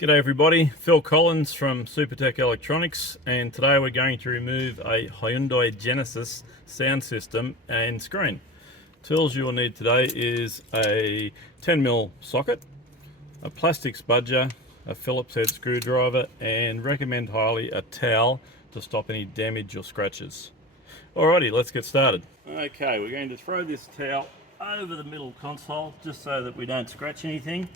G'day everybody, Phil Collins from Supertech Electronics, and today we're going to remove a Hyundai Genesis sound system and screen. Tools you will need today is a 10mm socket, a plastic spudger, a Phillips head screwdriver, and recommend highly a towel to stop any damage or scratches. Alrighty, let's get started. Okay, we're going to throw this towel over the middle console just so that we don't scratch anything.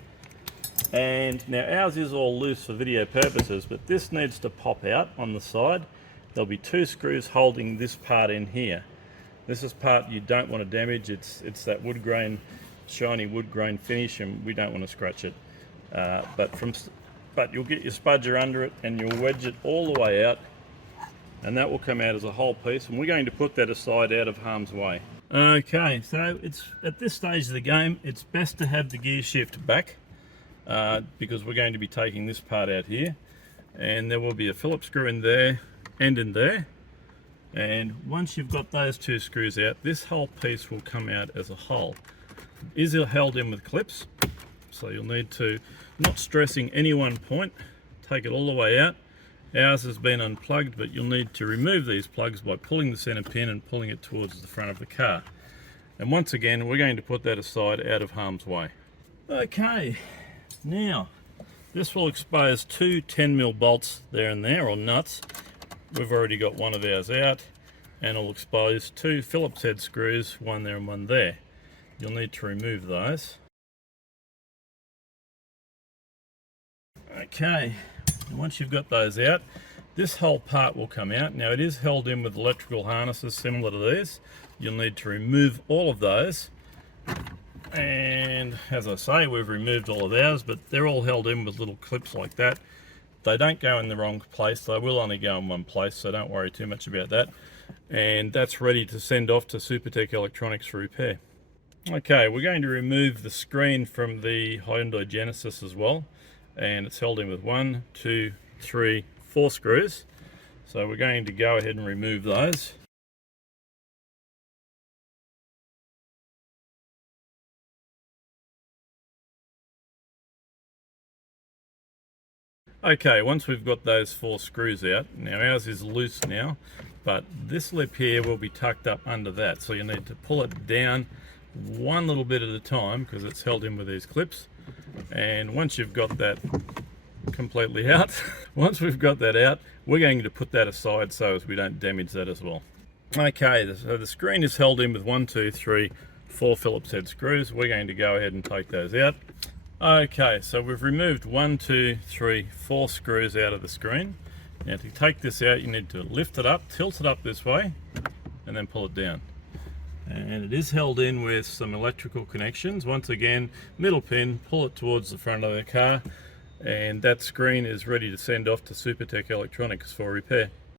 And now ours is all loose for video purposes, but this needs to pop out on the side. There'll be two screws holding this part in here. This is part you don't want to damage. It's that wood grain, shiny wood grain finish, and we don't want to scratch it. But you'll get your spudger under it and you'll wedge it all the way out, and that will come out as a whole piece, and we're going to put that aside out of harm's way. Okay, so it's at this stage of the game, it's best to have the gear shift back. Because we're going to be taking this part out here, and there will be a Phillips screw in there and in there, and once you've got those two screws out, this whole piece will come out as a whole. It is held in with clips, so you'll need to, not stressing any one point, take it all the way out. Ours has been unplugged, but you'll need to remove these plugs by pulling the center pin and pulling it towards the front of the car. And once again, we're going to put that aside out of harm's way. Okay. Now, this will expose two 10mm bolts there and there, or nuts. We've already got one of ours out, and it'll expose two Phillips head screws, one there and one there. You'll need to remove those. Okay, and once you've got those out, this whole part will come out. Now it is held in with electrical harnesses similar to these. You'll need to remove all of those. And as I say, we've removed all of ours, but they're all held in with little clips like that. They don't go in the wrong place. They will only go in one place, so don't worry too much about that. And that's ready to send off to Supertech Electronics for repair. Okay, we're going to remove the screen from the Hyundai Genesis as well, and it's held in with 1, 2, 3, 4 screws. So we're going to go ahead and remove those. Okay, once we've got those 4 screws out, now ours is loose now, but this lip here will be tucked up under that, so you need to pull it down one little bit at a time because it's held in with these clips. And once you've got that completely out, once we've got that out, we're going to put that aside so as we don't damage that as well. Okay, so the screen is held in with 1, 2, 3, 4 Phillips head screws. We're going to go ahead and take those out. Okay, so we've removed 1, 2, 3, 4 screws out of the screen. Now to take this out, you need to lift it up, tilt it up this way, and then pull it down. And it is held in with some electrical connections. Once again, middle pin, pull it towards the front of the car, and that screen is ready to send off to Supertech Electronics for repair.